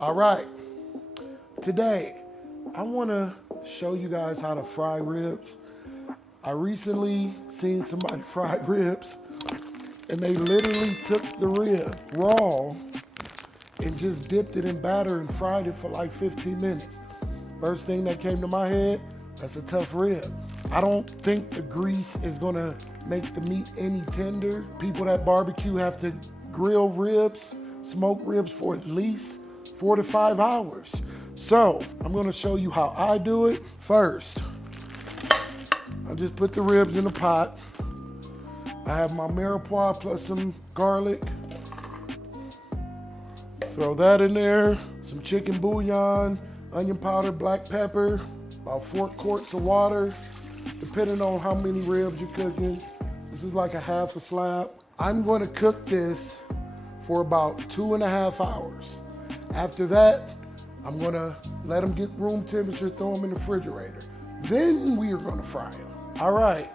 All right, today I wanna show you guys how to fry ribs. I recently seen somebody fry ribs and they literally took the rib raw and just dipped it in batter and fried it for like 15 minutes. First thing that came to my head, that's a tough rib. I don't think the grease is gonna make the meat any tender. People that barbecue have to grill ribs, smoke ribs for at least 4 to 5 hours. So I'm gonna show you how I do it. First, I just put the ribs in the pot. I have my mirepoix plus some garlic. Throw that in there, some chicken bouillon, onion powder, black pepper, about 4 quarts of water, depending on how many ribs you're cooking. This is like a half a slab. I'm gonna cook this for about 2.5 hours. After that, I'm gonna let them get room temperature, throw them in the refrigerator. Then we are gonna fry them. All right,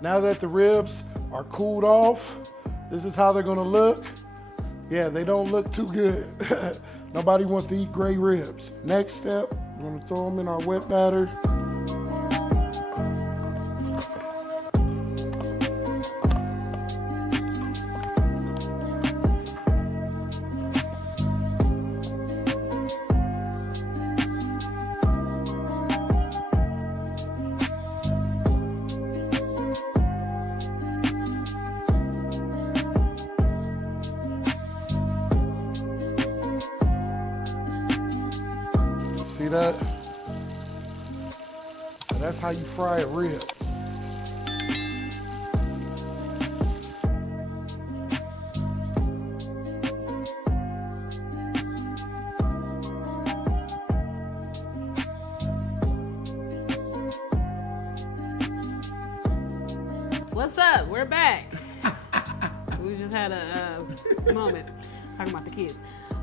now that the ribs are cooled off, this is how they're gonna look. Yeah, they don't look too good. Nobody wants to eat gray ribs. Next step, we're gonna throw them in our wet batter. See that? And that's how you fry a rib. What's up? We're back. We just had a moment talking about the kids.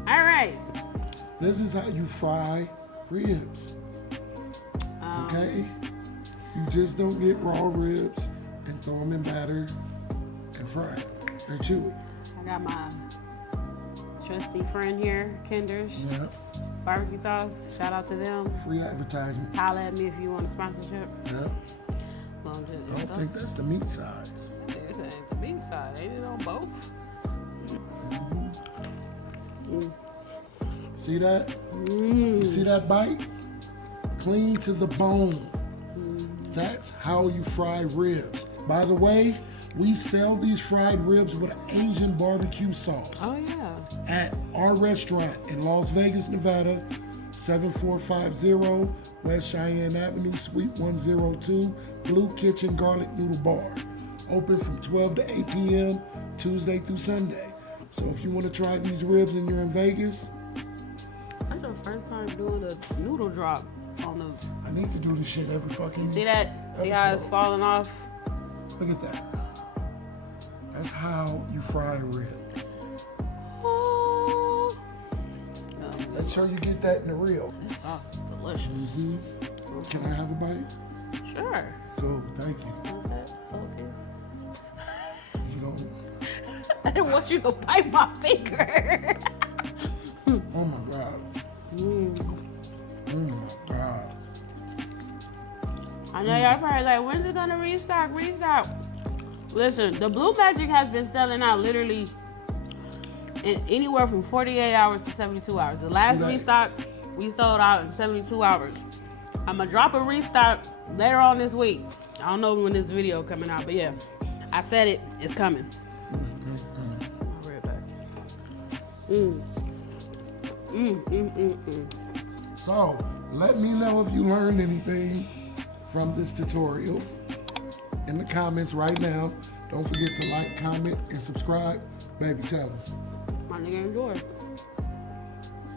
All right. This is how you fry ribs. Okay? You just don't get raw ribs and throw them in batter and fry. They're chewy. I got my trusty friend here, Kinder's Yep. barbecue sauce. Shout out to them. Free advertisement. Holla at me if you want a sponsorship. Yep. I don't think that's the meat side. It ain't the meat side. Ain't it on both? See that? You see that bite? Clean to the bone. That's how you fry ribs. By the way, we sell these fried ribs with Asian BBQ Sauce Oh yeah. at our restaurant in Las Vegas, Nevada, 7450 West Cheyenne Avenue, Suite 102, Bleu Kitchen Garlic Noodle Bar. Open from 12 to 8 p.m. Tuesday through Sunday. So if you want to try these ribs and you're in Vegas, That's the first time doing a noodle drop on the. I need to do this shit every fucking. See that? See how it's falling off? Look at that. That's how you fry a rib. Oh. Make sure you get that in the reel. This sauce is delicious. Can I have a bite? Sure. Cool, thank you. Okay. You don't. I didn't want you to bite my finger. Oh my God. Oh my God. I know y'all probably like, when's it gonna restock? Listen, the Blue Magic has been selling out literally in anywhere from 48 hours to 72 hours. The last 2 days. restock, we sold out in 72 hours. I'm gonna drop a restock later on this week. I don't know when this video coming out, but yeah, I said it, it's coming. I'll be right back. So, let me know if you learned anything from this tutorial in the comments right now. Don't forget to like, comment, and subscribe. Baby, tell them. My nigga enjoy.